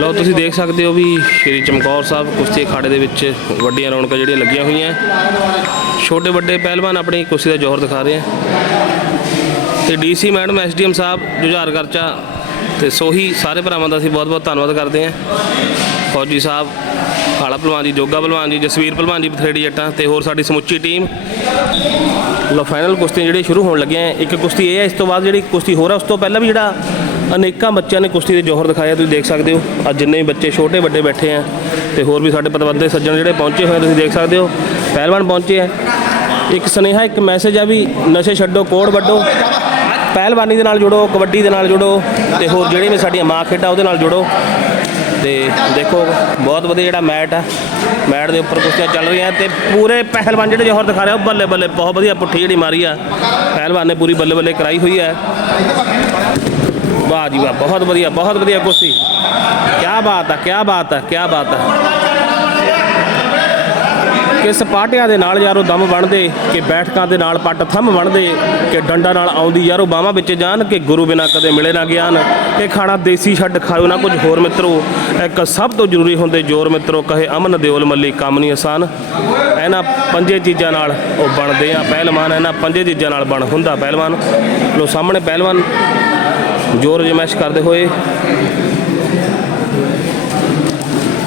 ਲਓ, ਤੁਸੀਂ ਦੇਖ ਸਕਦੇ ਹੋ ਵੀ ਸ਼੍ਰੀ ਚਮਕੌਰ ਸਾਹਿਬ ਕੁਸ਼ਤੀ ਅਖਾੜੇ ਦੇ ਵਿੱਚ ਵੱਡੀਆਂ ਰੌਣਕਾਂ ਜਿਹੜੀਆਂ ਲੱਗੀਆਂ ਹੋਈਆਂ। ਛੋਟੇ ਵੱਡੇ ਪਹਿਲਵਾਨ ਆਪਣੀ ਕੁਸ਼ਤੀ ਦਾ ਜ਼ੋਰ ਦਿਖਾ ਰਹੇ ਆ। ਤੇ ਡੀਸੀ ਮੈਡਮ ਐਸਡੀਐਮ ਸਾਹਿਬ, ਜੁਝਾਰ ਕਰਚਾ ਤੇ ਸੋਹੀ ਸਾਰੇ ਭਰਾਵਾਂ ਦਾ ਅਸੀਂ ਬਹੁਤ-ਬਹੁਤ ਧੰਨਵਾਦ ਕਰਦੇ ਹਾਂ। ਫੌਜੀ ਸਾਹਿਬ ਖਾਲਾ ਭਲਵਾਨ ਜੀ, ਜੋਗਾ ਭਲਵਾਨ ਜੀ, ਜਸਵੀਰ ਭਲਵਾਨ ਜੀ ਬਥੇੜੀ ਜੱਟਾਂ ਤੇ ਹੋਰ ਸਾਡੀ ਸਮੁੱਚੀ ਟੀਮ। ਲੋ ਫਾਈਨਲ ਕੁਸ਼ਤੀ ਜਿਹੜੀ ਸ਼ੁਰੂ ਹੋਣ ਲੱਗੀਆਂ ਇੱਕ ਕੁਸ਼ਤੀ ਇਹ ਹੈ, ਇਸ ਤੋਂ ਬਾਅਦ ਜਿਹੜੀ ਕੁਸ਼ਤੀ ਹੋਰ ਹੈ, ਉਸ ਤੋਂ ਪਹਿਲਾਂ ਵੀ ਜਿਹੜਾ ਅਨੇਕਾਂ ਬੱਚਿਆਂ ਨੇ ਕੁਸ਼ਤੀ ਦੇ ਜੋਹਰ ਦਿਖਾਇਆ ਤੁਸੀਂ ਦੇਖ ਸਕਦੇ ਹੋ। ਅੱਜ ਜਿੰਨੇ ਵੀ ਬੱਚੇ ਛੋਟੇ ਵੱਡੇ ਬੈਠੇ ਆ ਤੇ ਹੋਰ ਵੀ ਸਾਡੇ ਪਤਵੰਤੇ ਸੱਜਣ ਜਿਹੜੇ ਪਹੁੰਚੇ ਹੋਏ ਤੁਸੀਂ ਦੇਖ ਸਕਦੇ ਹੋ। ਪਹਿਲਵਾਨ ਪਹੁੰਚੇ ਆ। ਇੱਕ ਸੁਨੇਹਾ, ਇੱਕ ਮੈਸੇਜ ਆ ਵੀ ਨਸ਼ੇ ਛੱਡੋ, ਕੋੜ ਵੱਡੋ ਪਹਿਲਵਾਨੀ ਦੇ ਨਾਲ ਜੁੜੋ, ਕਬੱਡੀ ਦੇ ਨਾਲ ਜੁੜੋ ਤੇ ਹੋਰ ਜਿਹੜੀਆਂ ਵੀ ਸਾਡੀਆਂ ਮਾਂ ਖੇਡਾਂ, ਉਹਦੇ ਨਾਲ ਜੁੜੋ। ਤੇ ਦੇਖੋ, ਬਹੁਤ ਵਧੀਆ ਜਿਹੜਾ ਮੈਟ ਆ। ਮੈਟ ਦੇ ਉੱਪਰ ਕੁਸ਼ਤੀਆਂ ਚੱਲ ਰਹੀਆਂ ਤੇ ਪੂਰੇ ਪਹਿਲਵਾਨ ਜਿਹੜੇ ਜੋਹਰ ਦਿਖਾ ਰਹੇ ਆ ਉਹ ਬੱਲੇ ਬੱਲੇ, ਬਹੁਤ ਵਧੀਆ ਪੁੱਠੀ ਜਿਹੜੀ ਮਾਰੀ ਆ। ਪਹਿਲਵਾਨ ਨੇ ਪੂਰੀ ਬੱਲੇ ਬੱਲੇ ਕਰਾਈ ਹੋਈ ਹੈ ਵਾਹ ਜੀ ਵਾਹ, ਬਹੁਤ ਵਧੀਆ ਬਹੁਤ ਵਧੀਆ ਕੁਸ਼ਤੀ ਕੀ ਬਾਤ ਹੈ ਕੀ ਬਾਤ ਹੈ ਕੀ ਬਾਤ ਹੈ ਕਿ ਸਪਾਟਿਆਂ ਦੇ ਨਾਲ ਯਾਰੋ ਦਮ ਬਣਦੇ, ਕਿ ਬੈਠਕਾਂ ਦੇ ਨਾਲ ਪੱਟ ਥੰਮ ਬਣਦੇ, ਕਿ ਡੰਡਾ ਨਾਲ ਆਉਂਦੀ ਯਾਰੋ ਬਾਹਾਂ ਵਿੱਚ ਜਾਣ ਕਿ ਗੁਰੂ ਬਿਨਾ ਕਦੇ ਮਿਲੇ ਨਾ ਗਿਆਨ, ਕਿ ਖਾਣਾ ਦੇਸੀ ਛੱਡ ਖਾਓ ਨਾ ਕੁਝ ਹੋਰ ਮਿੱਤਰੋ, ਇੱਕ ਸਭ ਤੋਂ ਜ਼ਰੂਰੀ ਹੁੰਦੇ ਜੋਰ ਮਿੱਤਰੋ, ਕਹੇ ਅਮਨ ਦਿਓਲ ਮੱਲੀ ਕੰਮ ਨਹੀਂ ਆਸਾਨ। ਇਹਨਾਂ ਪੰਜੇ ਚੀਜ਼ਾਂ ਨਾਲ ਉਹ ਬਣਦੇ ਆ, ਪਹਿਲਵਾਨ ਇਹਨਾਂ ਪੰਜੇ ਚੀਜ਼ਾਂ ਨਾਲ ਬਣ ਹੁੰਦਾ ਪਹਿਲਵਾਨ। ਲੋ ਸਾਹਮਣੇ ਪਹਿਲਵਾਨ, ਜੋਰ ਜਮੈਸ਼ ਕਰਦੇ ਹੋਏ।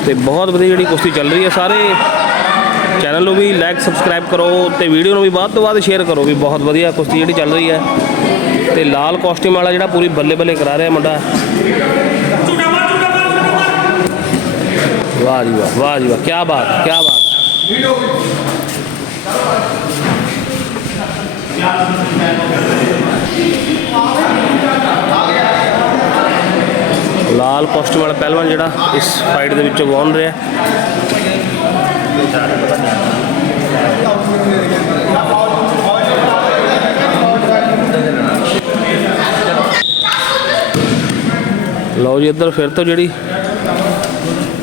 ਤੇ ਬਹੁਤ ਵਧੀਆ ਜਿਹੜੀ ਕੁਸ਼ਤੀ ਚੱਲ ਰਹੀ ਹੈ ਸਾਰੇ। ਚੈਨਲ ਨੂੰ ਵੀ ਲਾਈਕ ਸਬਸਕ੍ਰਾਈਬ ਕਰੋ ਤੇ ਵੀਡੀਓ ਨੂੰ ਵੀ ਵੱਧ ਤੋਂ ਵੱਧ ਸ਼ੇਅਰ ਕਰੋ ਵੀ ਬਹੁਤ ਵਧੀਆ ਕੁਸ਼ਤੀ ਜਿਹੜੀ ਚੱਲ ਰਹੀ ਹੈ। ਤੇ ਲਾਲ ਕਾਸਟਿਊਮ ਵਾਲਾ ਜਿਹੜਾ ਪੂਰੀ ਬੱਲੇ ਬੱਲੇ ਕਰਾ ਰਿਹਾ ਮੁੰਡਾ। ਵਾਹ ਜੀ ਵਾਹ ਵਾਹ ਜੀ ਵਾਹ ਕੀ ਬਾਤ ਹੈ ਕੀ ਬਾਤ। ਲਾਲ ਕਾਸਟਿਊਮ ਵਾਲਾ ਪਹਿਲਵਾਨ ਜਿਹੜਾ ਇਸ ਫਾਈਟ ਦੇ ਵਿੱਚੋਂ ਵੌਨ ਰਿਹਾ। ਲਓ ਜੀ, ਇੱਧਰ ਫਿਰ ਤੋਂ ਜਿਹੜੀ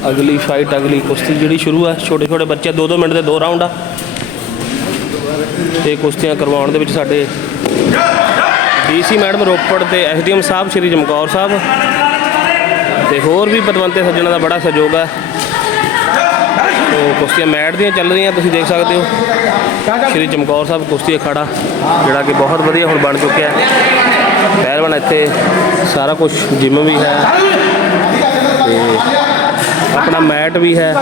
ਅਗਲੀ ਫਾਈਟ ਅਗਲੀ ਕੁਸ਼ਤੀ ਜਿਹੜੀ ਸ਼ੁਰੂ ਆ, ਛੋਟੇ ਛੋਟੇ ਬੱਚੇ 2-2 ਮਿੰਟ ਦੇ, ਦੋ ਰਾਉਂਡ ਆ। ਤੇ ਕੁਸ਼ਤੀਆਂ ਕਰਵਾਉਣ ਦੇ ਵਿੱਚ ਸਾਡੇ ਡੀਸੀ ਮੈਡਮ ਰੋਪੜ ਤੇ ਐਸਡੀਐਮ ਸਾਹਿਬ, ਸ਼੍ਰੀ ਚਮਕੌਰ ਸਾਹਿਬ ਤੇ ਹੋਰ ਵੀ ਪਤਵੰਤੇ ਸੱਜਣਾਂ ਦਾ ਬੜਾ ਸਹਿਯੋਗ ਹੈ ਤੋ ਕੁਸ਼ਤੀਆਂ ਮੈਟ ਦੀਆਂ ਚੱਲ ਰਹੀਆਂ, ਤੁਸੀਂ ਦੇਖ ਸਕਦੇ ਹੋ। ਸ਼੍ਰੀ ਚਮਕੌਰ ਸਾਹਿਬ ਕੁਸ਼ਤੀ ਅਖਾੜਾ, ਜਿਹੜਾ ਕਿ ਬਹੁਤ ਵਧੀਆ ਹੁਣ ਬਣ ਚੁੱਕਿਆ। ਹੈ ਪਹਿਲਵਾਨ ਇੱਥੇ ਸਾਰਾ ਕੁਝ ਜਿਮ ਵੀ ਹੈ ਤੇ ਆਪਣਾ ਮੈਟ ਵੀ ਹੈ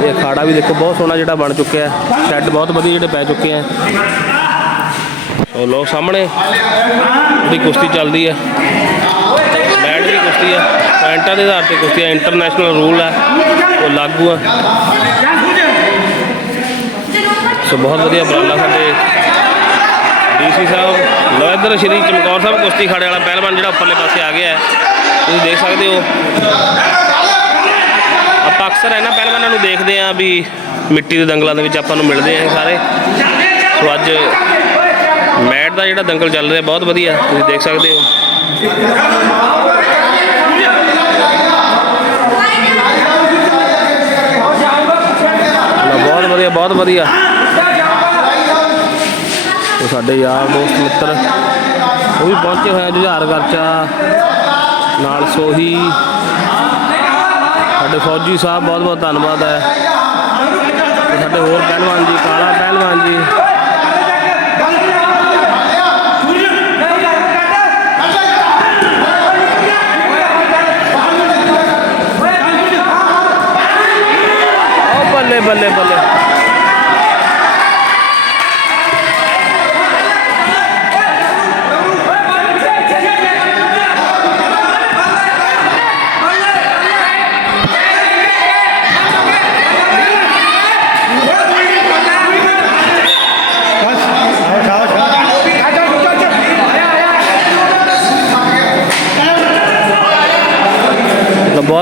ਤੇ ਅਖਾੜਾ ਵੀ ਦੇਖੋ, ਬਹੁਤ ਸੋਹਣਾ ਜਿਹੜਾ ਬਣ ਚੁੱਕਿਆ ਹੈ। ਸ਼ੈੱਡ ਬਹੁਤ ਵਧੀਆ ਜਿਹੜੇ ਪੈ ਚੁੱਕੇ ਹੈ। ਸੋ ਲੋ ਸਾਹਮਣੇ ਜਿਹੜੀ ਕੁਸ਼ਤੀ ਚੱਲਦੀ ਹੈ। ਮੈਟ ਦੀ ਕੁਸ਼ਤੀ ਹੈ ਪੁਆਇੰਟਾਂ ਦੇ ਆਧਾਰ ਤੇ ਕੁਸ਼ਤੀ ਹੈ ਇੰਟਰਨੈਸ਼ਨਲ ਰੂਲ ਹੈ, ਉਹ ਲਾਗੂ ਹੈ। ਸੋ ਬਹੁਤ ਵਧੀਆ ਉਪਰਾਲਾ ਸਾਡੇ ਡੀਸੀ ਸਾਹਿਬ ਲੋ ਇੱਧਰ ਸ਼੍ਰੀ ਚਮਕੌਰ ਸਾਹਿਬ, ਕੁਸ਼ਤੀ ਖਾੜੇ ਵਾਲਾ ਪਹਿਲਵਾਨ ਜਿਹੜਾ ਉੱਪਰਲੇ ਪਾਸੇ ਆ ਗਿਆ ਤੁਸੀਂ ਦੇਖ ਸਕਦੇ ਹੋ। ਆਪਾਂ ਅਕਸਰ ਇਹਨਾਂ ਪਹਿਲਵਾਨਾਂ ਨੂੰ ਦੇਖਦੇ ਆਂ ਵੀ ਮਿੱਟੀ ਦੇ ਦੰਗਲਾਂ ਦੇ ਵਿੱਚ ਆਪਾਂ ਨੂੰ ਮਿਲਦੇ ਆਂ ਸਾਰੇ। ਸੋ ਅੱਜ ਮੈਟ ਦਾ ਜਿਹੜਾ ਦੰਗਲ ਚੱਲ ਰਿਹਾ, ਬਹੁਤ ਵਧੀਆ। ਤੁਸੀਂ ਦੇਖ ਸਕਦੇ ਹੋ। ਬਹੁਤ ਵਧੀਆ ਬਹੁਤ ਵਧੀਆ। ਉਹ ਸਾਡੇ ਯਾਰ ਦੋਸਤ ਮਿੱਤਰ, ਉਹ ਵੀ ਪਹੁੰਚੇ ਹੋਏ ਆ ਜੁਝਾਰ ਗਰਚਾ ਨਾਲ ਸੋਹੀ। ਸਾਡੇ ਫੌਜੀ ਸਾਹਿਬ ਬਹੁਤ ਬਹੁਤ ਧੰਨਵਾਦ ਹੈ। ਤੇ ਸਾਡੇ ਹੋਰ ਪਹਿਲਵਾਨ ਜੀ, ਕਾਲਾ ਪਹਿਲਵਾਨ ਜੀ। ਬੱਲੇ ਬੱਲੇ ਬੱਲੇ।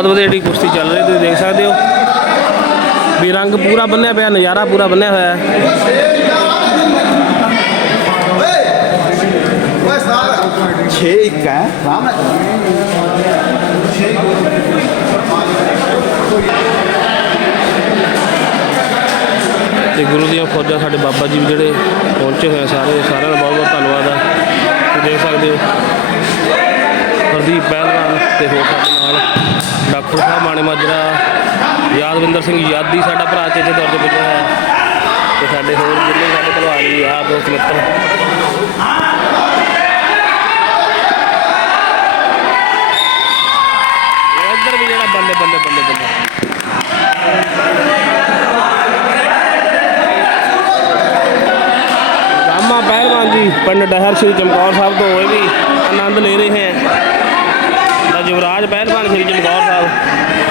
ਬਹੁਤ ਵਧੀਆ ਜਿਹੜੀ ਕੁਸ਼ਤੀ ਚੱਲ ਰਹੀ ਤੁਸੀਂ ਦੇਖ ਸਕਦੇ ਹੋ। ਵੀ ਰੰਗ ਪੂਰਾ ਬੰਨਿਆ ਪਿਆ ਨਜ਼ਾਰਾ ਪੂਰਾ ਬੰਨਿਆ ਹੋਇਆ ਹੈ। ਛੇ ਇੱਕ ਹੈ ਰਾਮ ਤੇ ਗੁਰੂ ਦੀਆਂ ਫੌਜਾਂ ਸਾਡੇ ਬਾਬਾ ਜੀ ਵੀ ਜਿਹੜੇ ਪਹੁੰਚੇ ਹੋਏ ਸਾਰੇ ਸਾਰਿਆਂ ਦਾ ਬਹੁਤ ਬਹੁਤ ਧੰਨਵਾਦ ਹੈ। ਤੁਸੀਂ ਦੇਖ ਸਕਦੇ ਹੋ। ਹਰਦੀਪ ਪਹਿਲਵਾਨ ਤੇ ਹੋਰ ਸਾਡੇ ਨਾਲ। ਡਾਕਟਰ ਸਾਹਿਬ ਮਾਣੇ ਮਾਜਰਾ। ਯਾਦਵਿੰਦਰ ਸਿੰਘ ਯਾਦੀ ਸਾਡਾ ਭਰਾ ਚੇਤੇ ਤੌਰ ਤੇ ਪੁੱਜਿਆ ਹੋਇਆ। ਤੇ ਸਾਡੇ ਹੋਰ ਜਿੰਨੇ ਸਾਡੇ ਭਲਵਾਨ ਜੀ ਯਾਰ ਦੋਸਤ ਮਿੱਤਰ। ਇੱਧਰ ਵੀ ਜਿਹੜਾ ਬੰਦੇ ਬੱਲੇ ਬੱਲੇ ਬੱਲੇ। ਰਾਮਾ ਪਹਿਲਵਾਨ ਜੀ, ਪਿੰਡ ਡਹਿਰ ਸ਼੍ਰੀ ਚਮਕੌਰ ਸਾਹਿਬ ਤੋਂ ਇਹ ਵੀ ਆਨੰਦ ਲੈ ਰਹੇ ਹਨ ਦਾ ਯੁਵਰਾਜ ਪਹਿਲਵਾਨ ਸ਼੍ਰੀ ਚਮਕੌਰ Yeah.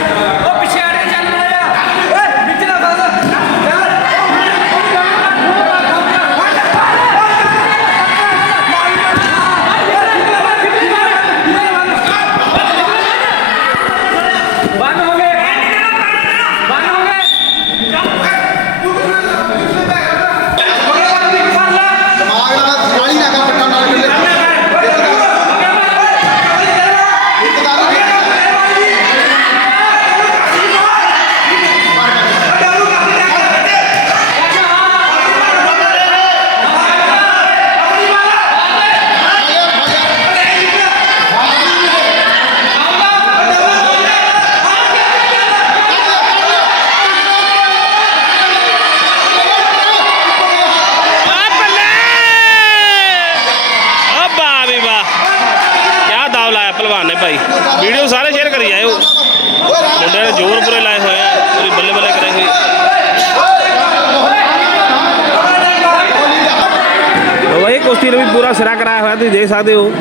ਵੀਡੀਓ ਸਾਰੇ ਸ਼ੇਅਰ ਕਰੀ ਜਾਇਓ। ਮੁੰਡਿਆਂ ਨੇ ਜ਼ੋਰ ਪੂਰੇ ਲਾਏ ਹੋਏ ਆ, ਪੂਰੀ ਬੱਲੇ ਬੱਲੇ ਕਰਾਈ ਹੋਈ। ਲੋ ਕੁਸ਼ਤੀ ਨੇ ਵੀ ਪੂਰਾ ਸਿਰਾ ਕਰਾਇਆ ਹੋਇਆ, ਤੁਸੀਂ ਦੇਖ ਸਕਦੇ ਹੋ।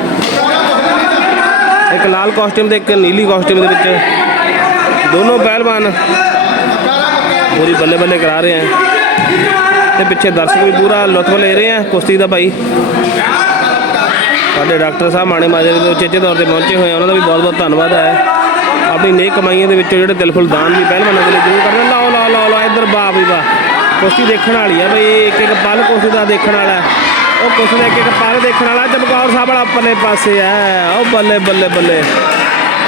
ਇੱਕ ਲਾਲ ਕਾਸਟਿਊਮ ਤੇ ਇੱਕ ਨੀਲੀ ਕਾਸਟਿਊਮ ਦੇ ਵਿੱਚ। ਦੋਨੋਂ ਪਹਿਲਵਾਨ ਪੂਰੀ ਬੱਲੇ ਬੱਲੇ ਕਰਾ ਰਹੇ ਆ। ਤੇ ਪਿੱਛੇ ਦਰਸ਼ਕ ਵੀ ਪੂਰਾ ਲੁਤਫ ਲੈ ਰਹੇ ਆ ਕੁਸ਼ਤੀ ਦਾ ਭਾਈ। ਸਾਡੇ ਡਾਕਟਰ ਸਾਹਿਬ ਮਾਣੇ ਮਾਜਰੇ ਦੇ ਉਚੇਚੇ ਤੌਰ ਤੇ ਪਹੁੰਚੇ ਹੋਏ ਆ, ਉਹਨਾਂ ਦਾ ਵੀ ਬਹੁਤ ਬਹੁਤ ਧੰਨਵਾਦ ਹੈ। ਆਪਣੀ ਨੇਕ ਕਮਾਈਆਂ ਦੇ ਵਿੱਚੋਂ ਜਿਹੜੇ ਦਿਲਫੁਲ ਦਾਨ ਵੀ ਪਹਿਲਵਾਨਾਂ ਦੇ ਲਈ ਜ਼ਰੂਰ ਕਰਨਾ ਲਾਓ ਲਾਓ ਲਾਓ ਲਾਓ, ਇੱਧਰ ਬਾਪ ਵੀ ਵਾਹ। ਕੁਸ਼ਤੀ ਦੇਖਣ ਵਾਲੀ ਆ ਬਈ, ਇੱਕ ਇੱਕ ਪਲ ਕੁਸ਼ਤੀ ਦਾ ਦੇਖਣ ਵਾਲਾ ਉਹ ਕੁਸ਼ਤੀ ਦਾ ਇੱਕ ਇੱਕ ਪਲ ਦੇਖਣ ਵਾਲਾ ਚਮਕੌਰ ਸਾਹਿਬ ਵਾਲਾ ਪੱਲੇ ਪਾਸੇ ਹੈ। ਉਹ ਬੱਲੇ ਬੱਲੇ ਬੱਲੇ।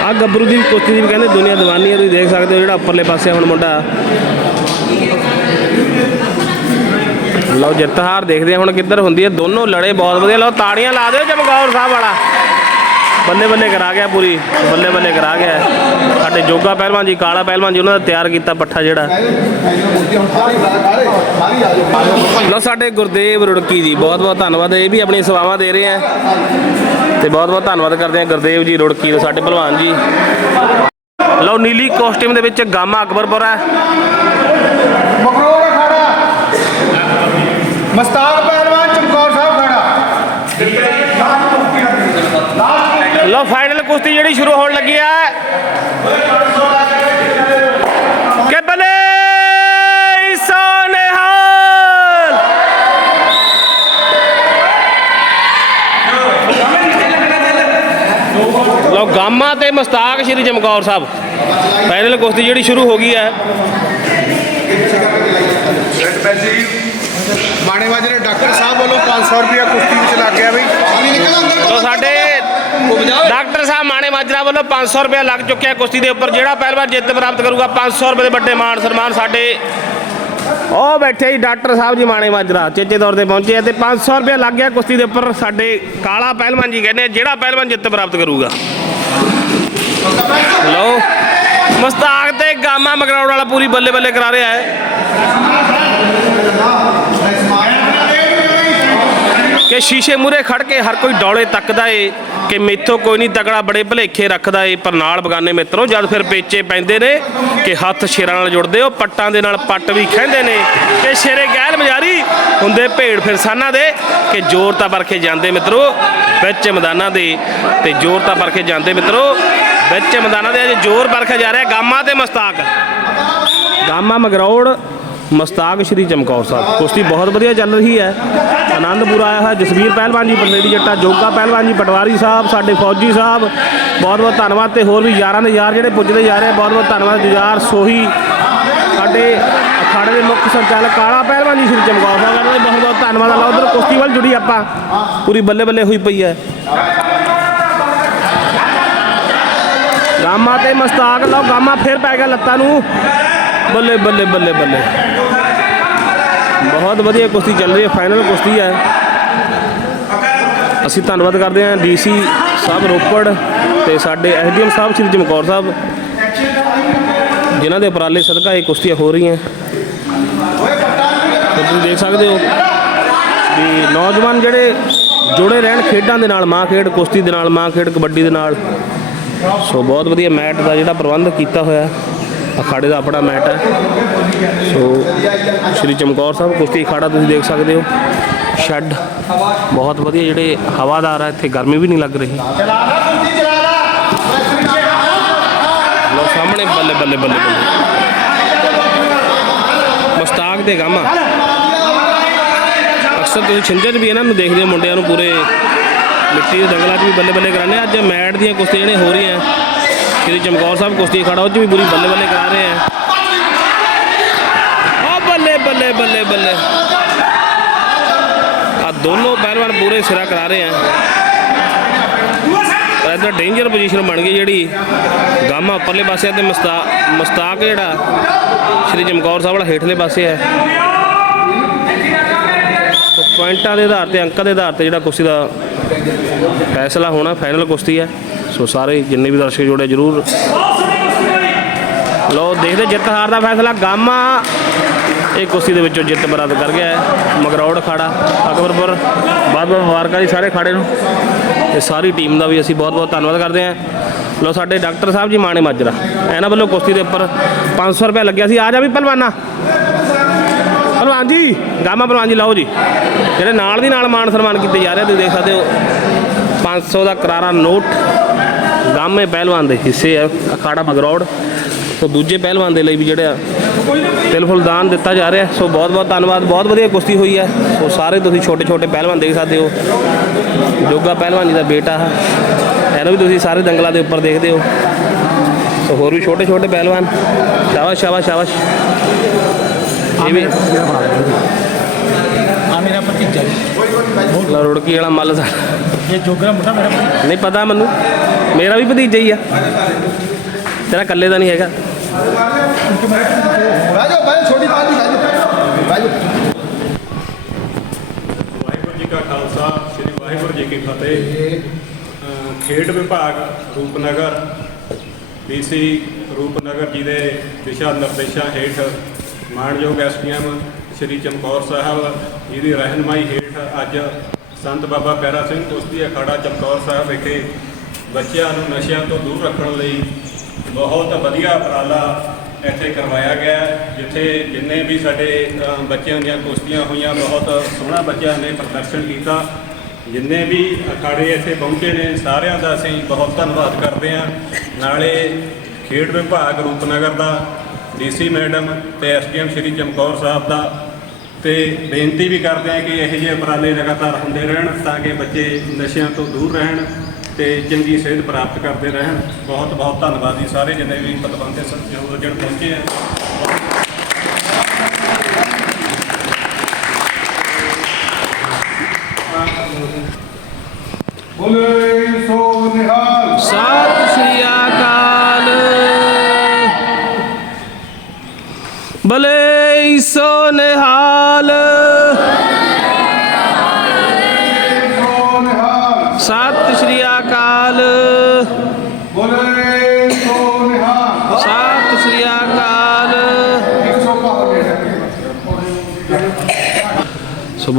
ਆ ਗੱਭਰੂ ਦੀ ਕੁਸ਼ਤੀ ਦੀ ਵੀ ਕਹਿੰਦੇ ਦੁਨੀਆ ਦੀਵਾਨੀ ਹੈ ਤੁਸੀਂ ਦੇਖ ਸਕਦੇ ਹੋ ਜਿਹੜਾ ਉੱਪਰਲੇ ਪਾਸੇ ਹੁਣ ਮੁੰਡਾ। ਲਓ ਜਿੱਤ ਹਾਰ ਦੇਖਦੇ ਹਾਂ ਹੁਣ ਕਿੱਧਰ ਹੁੰਦੀ ਹੈ। ਦੋਨੋਂ ਲੜੇ ਬਹੁਤ ਵਧੀਆ। ਲਓ ਤਾੜੀਆਂ ਲਾ ਦਿਓ ਚਮਕੌਰ ਸਾਹਿਬ ਵਾਲਾ। ਬੱਲੇ ਬੱਲੇ ਕਰਾ ਗਿਆ ਪੂਰੀ। ਬੱਲੇ ਬੱਲੇ ਕਰਾ ਗਿਆ। ਸਾਡੇ ਜੋਗਾ ਪਹਿਲਵਾਨ ਜੀ, ਕਾਲਾ ਪਹਿਲਵਾਨ ਜੀ, ਉਹਨਾਂ ਦਾ ਤਿਆਰ ਕੀਤਾ ਪੱਠਾ ਜਿਹੜਾ। ਲਓ ਸਾਡੇ ਗੁਰਦੇਵ ਰੁੜਕੀ ਜੀ, ਬਹੁਤ ਬਹੁਤ ਧੰਨਵਾਦ। ਇਹ ਵੀ ਆਪਣੀ ਸੇਵਾਵਾਂ ਦੇ ਰਹੇ ਆ। ਤੇ ਬਹੁਤ ਬਹੁਤ ਧੰਨਵਾਦ ਕਰਦੇ ਆ ਗੁਰਦੇਵ ਜੀ ਰੁੜਕੀ ਦੇ ਸਾਡੇ ਪਹਿਲਵਾਨ ਜੀ। ਲਓ ਨੀਲੀ ਕੋਸਟਿਊਮ ਦੇ ਵਿੱਚ ਗਾਮਾ ਅਕਬਰਪੁਰਾ ਹੈ। ਮਸਤਾਨ ਪਹਿਲਵਾਨ ਚਮਕੌਰ ਸਾਹਿਬ ਖੜਾ। ਲਓ ਫਾਈਨਲ ਕੁਸ਼ਤੀ ਜਿਹੜੀ ਸ਼ੁਰੂ ਹੋਣ ਲੱਗੀ ਹੈ ਕਿ ਬਲੇ ਸੋਨੇਹਾਲ? ਗਾਮਾ ਤੇ ਮਸਤਾਕ ਸ਼੍ਰੀ ਚਮਕੌਰ ਸਾਹਿਬ। ਫਾਈਨਲ ਕੁਸ਼ਤੀ ਜਿਹੜੀ ਸ਼ੁਰੂ ਹੋ ਗਈ ਹੈ ਮਾਣੇ ਮਾਜਰੇ ਡਾਕਟਰ ਸਾਹਿਬ ਵੱਲੋਂ 500 ਰੁਪਿਆ ਕੁਸ਼ਤੀ ਵਿੱਚ ਲੱਗ ਗਿਆ ਬਈ। ਪਾਣੀ ਸਾਡੇ ਡਾਕਟਰ ਸਾਹਿਬ ਮਾਣੇ ਮਾਜਰਾ ਵੱਲੋਂ 500 ਰੁਪਏ ਲੱਗ ਚੁੱਕਿਆ ਕੁਸ਼ਤੀ ਦੇ ਉੱਪਰ। ਜਿਹੜਾ ਪਹਿਲਵਾਨ ਜਿੱਤ ਪ੍ਰਾਪਤ ਕਰੂਗਾ 500 ਰੁਪਏ ਦੇ ਵੱਡੇ ਮਾਣ ਸਨਮਾਨ ਸਾਡੇ ਉਹ ਬੈਠੇ ਜੀ ਡਾਕਟਰ ਸਾਹਿਬ ਜੀ ਮਾਣੇ ਮਾਜਰਾ, ਚੇਚੇ ਤੌਰ ਤੇ ਪਹੁੰਚੇ ਆ ਤੇ 500 ਰੁਪਏ ਲੱਗ ਗਿਆ ਕੁਸ਼ਤੀ ਦੇ ਉੱਪਰ। ਸਾਡੇ ਕਾਲਾ ਪਹਿਲਵਾਨ ਜੀ ਕਹਿੰਦੇ ਜਿਹੜਾ ਪਹਿਲਵਾਨ ਜਿੱਤ ਪ੍ਰਾਪਤ ਕਰੂਗਾ। ਲਓ ਮਸਤਾਕ ਤੇ ਗਾਮਾ ਮਗਰਾਉਣ ਵਾਲਾ ਪੂਰੀ ਬੱਲੇ ਬੱਲੇ ਕਰਾ ਰਿਹਾ ਹੈ। ਕਿ ਸ਼ੀਸ਼ੇ ਮੂਰੇ ਖੜ ਕੇ ਹਰ ਕੋਈ ਡੌਲੇ ਤੱਕਦਾ ਏ, ਕਿ ਮੇਥੋਂ ਕੋਈ ਨਹੀਂ ਤਕੜਾ ਬੜੇ ਭਲੇਖੇ ਰੱਖਦਾ ਏ। ਪਰ ਨਾਲ ਬਗਾਨੇ ਮਿੱਤਰੋ, ਜਦ ਫਿਰ ਪੇਚੇ ਪੈਂਦੇ ਨੇ, ਕਿ ਹੱਥ ਸ਼ੇਰਾਂ ਨਾਲ ਜੁੜਦੇ ਉਹ ਪੱਟਾਂ ਦੇ ਨਾਲ ਪੱਟ ਵੀ ਖਹਿੰਦੇ ਨੇ, ਕਿ ਸ਼ੇਰੇ ਗਹਿਲ ਮਜਾਰੀ ਹੁੰਦੇ ਭੇੜ ਫਿਰਸਾਨਾਂ ਦੇ, ਕਿ ਜ਼ੋਰ ਤਾਂ ਵਰਖੇ ਜਾਂਦੇ ਮਿੱਤਰੋ, ਵਿੱਚ ਮੈਦਾਨਾਂ ਦੇ, ਤੇ ਜ਼ੋਰ ਤਾਂ ਵਰਖੇ ਜਾਂਦੇ ਮਿੱਤਰੋ, ਵਿੱਚ ਮੈਦਾਨਾਂ ਦੇ ਅੱਜ ਜ਼ੋਰ ਪਰਖਿਆ ਜਾ ਰਿਹਾ, ਗਾਮਾ ਤੇ ਮਸਤਾਕ। ਗਾਮਾ ਮਗਰੌੜ ਮਸਤਾਕ ਸ਼੍ਰੀ ਚਮਕੌਰ ਸਾਹਿਬ। ਕੁਸ਼ਤੀ ਬਹੁਤ ਵਧੀਆ ਚੱਲ ਰਹੀ ਹੈ। ਆਨੰਦਪੁਰ ਆਇਆ ਹੈ ਜਸਵੀਰ ਪਹਿਲਵਾਨ ਜੀ ਪੰਡੇੜੀ ਜੱਟਾ, ਜੋਗਾ ਪਹਿਲਵਾਨ ਜੀ, ਪਟਵਾਰੀ ਸਾਹਿਬ, ਸਾਡੇ ਫੌਜੀ ਸਾਹਿਬ। ਬਹੁਤ ਬਹੁਤ ਧੰਨਵਾਦ ਤੇ ਹੋਰ ਵੀ ਯਾਰਾਂ ਦੇ ਯਾਰ ਜਿਹੜੇ ਪੁੱਜਦੇ ਜਾ ਰਹੇ ਬਹੁਤ ਬਹੁਤ ਧੰਨਵਾਦ। ਜੁਝਾਰ ਸੋਹੀ, ਸਾਡੇ ਅਖਾੜੇ ਦੇ ਮੁੱਖ ਸੰਚਾਲਕ ਕਾਲਾ ਪਹਿਲਵਾਨ ਜੀ, ਸ਼੍ਰੀ ਚਮਕੌਰ ਸਾਹਿਬ। ਇਹਨਾਂ ਦਾ ਬਹੁਤ ਬਹੁਤ ਧੰਨਵਾਦ। ਆ ਉਧਰ ਕੁਸ਼ਤੀ ਵੱਲ ਜੁੜੀ ਆਪਾਂ। ਪੂਰੀ ਬੱਲੇ ਬੱਲੇ ਹੋਈ ਪਈ ਹੈ। ਗਾਮਾ ਤੇ ਮਸਤਾਕ। ਲਓ ਗਾਮਾ ਫਿਰ ਪੈ ਗਿਆ ਲੱਤਾਂ ਨੂੰ। ਬੱਲੇ ਬੱਲੇ ਬੱਲੇ ਬੱਲੇ। ਬਹੁਤ ਵਧੀਆ ਕੁਸ਼ਤੀ ਚੱਲ ਰਹੀ ਹੈ ਫਾਈਨਲ ਕੁਸ਼ਤੀ ਹੈ। ਅਸੀਂ ਧੰਨਵਾਦ ਕਰਦੇ ਹਾਂ ਡੀਸੀ ਸਾਹਿਬ ਰੋਪੜ ਤੇ ਸਾਡੇ ਐਸਡੀਐਮ ਸਾਹਿਬ, ਸ਼੍ਰੀ ਚਮਕੌਰ ਸਾਹਿਬ, ਜਿਨ੍ਹਾਂ ਦੇ ਉਪਰਾਲੇ ਸਦਕਾ ਇਹ ਕੁਸ਼ਤੀਆਂ ਹੋ ਰਹੀਆਂ। ਤੁਸੀਂ ਦੇਖ ਸਕਦੇ ਹੋ ਵੀ ਨੌਜਵਾਨ ਜਿਹੜੇ ਜੁੜੇ ਰਹਿਣ ਖੇਡਾਂ ਦੇ ਨਾਲ, ਮਾਂ ਖੇਡ ਕੁਸ਼ਤੀ ਦੇ ਨਾਲ, ਮਾਂ ਖੇਡ ਕਬੱਡੀ ਦੇ ਨਾਲ, ਸੋ ਬਹੁਤ ਵਧੀਆ ਮੈਟ ਦਾ ਜਿਹੜਾ ਪ੍ਰਬੰਧ ਕੀਤਾ ਹੋਇਆ। ਅਖਾੜੇ ਦਾ ਆਪਣਾ ਮੈਟ ਹੈ। ਸੋ ਸ਼੍ਰੀ ਚਮਕੌਰ ਸਾਹਿਬ, ਕੁਸ਼ਤੀ ਅਖਾੜਾ ਤੁਸੀਂ ਦੇਖ ਸਕਦੇ ਹੋ। ਸ਼ੈੱਡ ਬਹੁਤ ਵਧੀਆ, ਜਿਹੜੇ ਹਵਾਦਾਰ ਹੈ ਇੱਥੇ ਗਰਮੀ ਵੀ ਨਹੀਂ ਲੱਗ ਰਹੀ। ਲੋ ਸਾਹਮਣੇ ਬੱਲੇ ਬੱਲੇ ਬੱਲੇ ਬੱਲੇ। ਮਸਤਾਕ ਦੇ ਗਾਮਾ। ਅਕਸਰ ਤੁਸੀਂ ਛਿੰਝਾਂ 'ਚ ਵੀ ਇਹਨਾਂ ਨੂੰ ਦੇਖਦੇ ਹੋ, ਮੁੰਡਿਆਂ ਨੂੰ ਪੂਰੇ ਮਿੱਟੀ ਦੇ ਦੰਗਲਾਂ 'ਚ ਵੀ ਬੱਲੇ ਬੱਲੇ ਕਰਾਉਂਦੇ ਅੱਜ ਮੈਟ ਦੀਆਂ ਕੁਸ਼ਤੀਆਂ ਜਿਹੜੇ ਹੋ ਰਹੀਆਂ। ਸ਼੍ਰੀ ਚਮਕੌਰ ਸਾਹਿਬ ਕੁਸ਼ਤੀ ਖੜਾ, ਉਹ 'ਚ ਵੀ ਪੂਰੀ ਬੱਲੇ ਬੱਲੇ ਕਰਾ ਰਹੇ ਆ। ਆ ਬੱਲੇ ਬੱਲੇ ਬੱਲੇ ਬੱਲੇ। ਆ ਦੋਨੋਂ ਪਹਿਲਵਾਨ ਪੂਰੇ ਸਿਰਾ ਕਰਾ ਰਹੇ ਆ। ਪਰ ਡੇਂਜਰ ਪੋਜੀਸ਼ਨ ਬਣ ਗਈ ਜਿਹੜੀ। ਗਾਮਾ ਉੱਪਰਲੇ ਪਾਸੇ ਆ ਤੇ ਮਸਤਾ, ਮਸਤਾਕ ਜਿਹੜਾ, ਸ਼੍ਰੀ ਚਮਕੌਰ ਸਾਹਿਬ ਵਾਲਾ ਹੇਠਲੇ ਪਾਸੇ ਹੈ ਪੁਆਇੰਟਾਂ ਦੇ ਆਧਾਰ ਤੇ, ਅੰਕਾਂ ਦੇ ਆਧਾਰ ਤੇ ਜਿਹੜਾ ਕੁਸ਼ਤੀ ਦਾ ਫੈਸਲਾ ਹੋਣਾ ਫਾਈਨਲ ਕੁਸ਼ਤੀ ਹੈ ਸੋ ਸਾਰੇ ਜਿੰਨੇ ਵੀ ਦਰਸ਼ਕ ਜੋੜੇ ਜਰੂਰ ਲੋ ਦੇਖਦੇ ਜਿੱਤ ਹਾਰ ਦਾ ਫੈਸਲਾ। ਗਾਮਾ ਇਹ ਕੁਸ਼ਤੀ ਦੇ ਵਿੱਚੋਂ ਜਿੱਤ ਪ੍ਰਾਪਤ ਕਰ ਗਿਆ ਹੈ। ਮਗਰੌੜ ਖਾੜਾ ਅਕਬਰਪੁਰ ਬਹੁਤ ਬਹੁਤ ਮੁਬਾਰਕਾਂ ਜੀ ਸਾਰੇ ਖਾੜੇ ਨੂੰ। ਤੇ ਸਾਰੀ ਟੀਮ ਦਾ ਵੀ ਅਸੀਂ ਬਹੁਤ ਬਹੁਤ ਧੰਨਵਾਦ ਕਰਦੇ ਹਾਂ। ਲੋ ਸਾਡੇ ਡਾਕਟਰ ਸਾਹਿਬ ਜੀ ਮਾਣੇ ਮਾਜਰਾ ਇਹਨਾਂ ਵੱਲੋਂ ਕੁਸ਼ਤੀ ਦੇ ਉੱਪਰ 500 ਰੁਪਏ ਲੱਗਿਆ ਸੀ। ਆ ਜਾ ਵੀ ਪਹਿਲਵਾਨਾ। ਪਹਿਲਵਾਨ ਜੀ। ਗਾਮਾ ਪਹਿਲਵਾਨ ਜੀ ਲਓ ਜੀ। ਜਿਹੜੇ ਨਾਲ ਦੀ ਨਾਲ ਮਾਣ ਸਨਮਾਨ ਕੀਤੇ ਜਾ ਰਹੇ ਤੁਸੀਂ ਦੇਖ ਸਕਦੇ ਹੋ। 500 ਦਾ ਕਰਾਰਾ ਨੋਟ। ਗਾਮੇ ਪਹਿਲਵਾਨ ਦੇ ਹਿੱਸੇ ਆ ਅਖਾੜਾ ਮਗਰੌੜ। ਸੋ ਦੂਜੇ ਪਹਿਲਵਾਨ ਦੇ ਲਈ ਵੀ ਜਿਹੜਾ ਤਿਲ ਫੁੱਲ ਦਾਨ ਦਿੱਤਾ ਜਾ ਰਿਹਾ। ਸੋ ਬਹੁਤ ਬਹੁਤ ਧੰਨਵਾਦ ਬਹੁਤ ਵਧੀਆ ਕੁਸ਼ਤੀ ਹੋਈ ਹੈ ਸੋ ਸਾਰੇ ਤੁਸੀਂ ਛੋਟੇ ਛੋਟੇ ਪਹਿਲਵਾਨ ਦੇਖ ਸਕਦੇ ਹੋ। ਜੋਗਾ ਪਹਿਲਵਾਨ ਜੀ ਦਾ ਬੇਟਾ ਹੈ ਇਹਨੂੰ ਵੀ ਤੁਸੀਂ ਸਾਰੇ ਦੰਗਲਾਂ ਦੇ ਉੱਪਰ ਦੇਖਦੇ ਹੋ। ਸੋ ਹੋਰ ਵੀ ਛੋਟੇ ਛੋਟੇ ਪਹਿਲਵਾਨ। ਸ਼ਾਬਾਸ਼ ਸ਼ਾਬਾਸ਼ ਸ਼ਾਬਾਸ਼। ਇਹ ਵੀ ਆ ਮੇਰਾ ਭਤੀਜਾ ਜੀ। ਲਾ ਰੁੜਕੀ ਵਾਲਾ ਮੱਲ ਸਾਡਾ ਇਹ ਜੋਗਰਾ ਮੁੰਡਾ ਮੇਰਾ ਨਹੀਂ ਪਤਾ ਮੈਨੂੰ। ਮੇਰਾ ਵੀ ਭਤੀਜਾ ਹੀ ਆ। ਤੇਰਾ ਇਕੱਲੇ ਦਾ ਨਹੀਂ ਹੈਗਾ। ਛੋਟੀ ਬਾਤ ਨਹੀਂ ਵਾਹਿਗੁਰੂ ਜੀ ਕਾ ਖਾਲਸਾ ਸ੍ਰੀ ਵਾਹਿਗੁਰੂ ਜੀ ਕੀ ਫਤਿਹ। ਖੇਡ ਵਿਭਾਗ ਰੂਪਨਗਰ ਡੀਸੀ ਰੂਪਨਗਰ ਜੀ ਦੇ ਦਿਸ਼ਾ ਨਿਰਦੇਸ਼ਾਂ ਹੇਠ ਮਾਣਯੋਗ ਐਸਪੀਐਮ ਸ੍ਰੀ ਚਮਕੌਰ ਸਾਹਿਬ ਜੀ ਦੀ ਰਹਿਨਮਾਈ ਹੇਠ ਅੱਜ ਸੰਤ ਬਾਬਾ ਪਿਆਰਾ ਸਿੰਘ ਕੁਸ਼ਤੀ ਅਖਾੜਾ ਚਮਕੌਰ ਸਾਹਿਬ ਵਿਖੇ ਬੱਚਿਆਂ ਨੂੰ ਨਸ਼ਿਆਂ ਤੋਂ ਦੂਰ ਰੱਖਣ ਲਈ ਬਹੁਤ ਵਧੀਆ ਉਪਰਾਲਾ ਇੱਥੇ ਕਰਵਾਇਆ ਗਿਆ ਜਿੱਥੇ ਜਿੰਨੇ ਵੀ ਸਾਡੇ ਬੱਚਿਆਂ ਦੀਆਂ ਕੁਸ਼ਤੀਆਂ ਹੋਈਆਂ, ਬਹੁਤ ਸੋਹਣਾ ਬੱਚਿਆਂ ਨੇ ਪ੍ਰਦਰਸ਼ਨ ਕੀਤਾ। ਜਿੰਨੇ ਵੀ ਅਖਾੜੇ ਇੱਥੇ ਪਹੁੰਚੇ ਨੇ, ਸਾਰਿਆਂ ਦਾ ਅਸੀਂ ਬਹੁਤ ਧੰਨਵਾਦ ਕਰਦੇ ਹਾਂ। ਨਾਲੇ ਖੇਡ ਵਿਭਾਗ ਰੂਪਨਗਰ ਦਾ, ਡੀਸੀ ਮੈਡਮ ਤੇ ਐਸਡੀਐਮ ਸ਼੍ਰੀ ਚਮਕੌਰ ਸਾਹਿਬ ਦਾ। ਤੇ ਬੇਨਤੀ ਵੀ ਕਰਦੇ ਹਾਂ ਕਿ ਇਹੋ ਜਿਹੇ ਉਪਰਾਲੇ ਲਗਾਤਾਰ ਹੁੰਦੇ ਰਹਿਣ, ਤਾਂ ਕਿ ਬੱਚੇ ਨਸ਼ਿਆਂ ਤੋਂ ਦੂਰ ਰਹਿਣ। ਤੇ ਚੰਗੀ ਸਿਹਤ ਪ੍ਰਾਪਤ ਕਰਦੇ ਰਹਿਣ। ਬਹੁਤ ਬਹੁਤ ਧੰਨਵਾਦ ਜੀ ਸਾਰੇ ਜਿੰਨੇ ਵੀ ਪਤਵੰਤੇ ਸਤਿਕਾਰ ਜਿਹੜੇ ਪਹੁੰਚੇ ਆ। ਬੋਲੇ ਸੋ ਨਿਹਾਲ।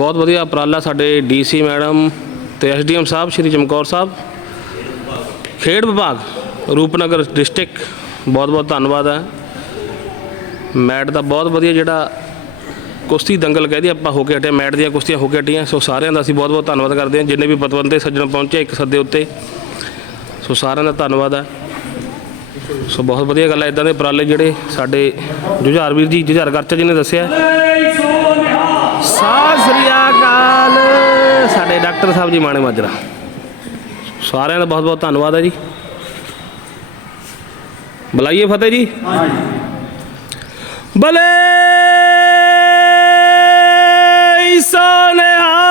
ਬਹੁਤ ਵਧੀਆ ਉਪਰਾਲਾ ਸਾਡੇ ਡੀਸੀ ਮੈਡਮ ਤੇ ਐਸਡੀਐਮ ਸਾਹਿਬ, ਸ਼੍ਰੀ ਚਮਕੌਰ ਸਾਹਿਬ। ਖੇਡ ਵਿਭਾਗ, ਰੂਪਨਗਰ ਡਿਸਟ੍ਰਿਕਟ, ਬਹੁਤ ਬਹੁਤ ਧੰਨਵਾਦ ਹੈ। ਮੈਟ ਦਾ ਬਹੁਤ ਵਧੀਆ ਜਿਹੜਾ ਕੁਸ਼ਤੀ ਦੰਗਲ ਕਹਦੇ ਆਪਾਂ ਹੋ ਕੇ ਹਟੇ ਮੈਟ ਦੀਆਂ ਕੁਸ਼ਤੀਆਂ ਹੋ ਕੇ ਹਟੀਆਂ ਸੋ ਸਾਰਿਆਂ ਦਾ ਅਸੀਂ ਬਹੁਤ ਬਹੁਤ ਧੰਨਵਾਦ ਕਰਦੇ ਹਾਂ, ਜਿੰਨੇ ਵੀ ਪਤਵੰਤੇ ਸੱਜਣ ਪਹੁੰਚੇ ਇੱਕ ਸੱਦੇ ਉੱਤੇ। ਸੋ ਸਾਰਿਆਂ ਦਾ ਧੰਨਵਾਦ ਹੈ। ਸੋ ਬਹੁਤ ਵਧੀਆ ਗੱਲ ਹੈ ਇਦਾਂ ਦੇ ਉਪਰਾਲੇ ਜਿਹੜੇ ਸਾਡੇ ਜੁਝਾਰ ਵੀਰ ਜੀ ਜੁਝਾਰ ਕਰਚਾ ਜੀ ਨੇ ਦੱਸਿਆ। ਸਤਿ ਡਾਕਟਰ ਸਾਹਿਬ ਜੀ ਮਾਣੇ ਮਾਜਰਾ। ਸਾਰਿਆਂ ਦਾ ਬਹੁਤ ਬਹੁਤ ਧੰਨਵਾਦ ਹੈ ਜੀ। ਬੁਲਾਈਏ ਫਤਿਹ ਜੀ। ਬਲੇ ਸੋਨਿਹਾ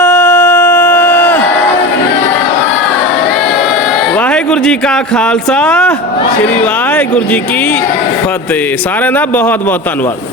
ਵਾਹਿਗੁਰੂ ਜੀ ਕਾ ਖਾਲਸਾ। ਸ੍ਰੀ ਵਾਹਿਗੁਰੂ ਜੀ ਕੀ ਫਤਿਹ। ਸਾਰਿਆਂ ਦਾ ਬਹੁਤ ਬਹੁਤ ਧੰਨਵਾਦ।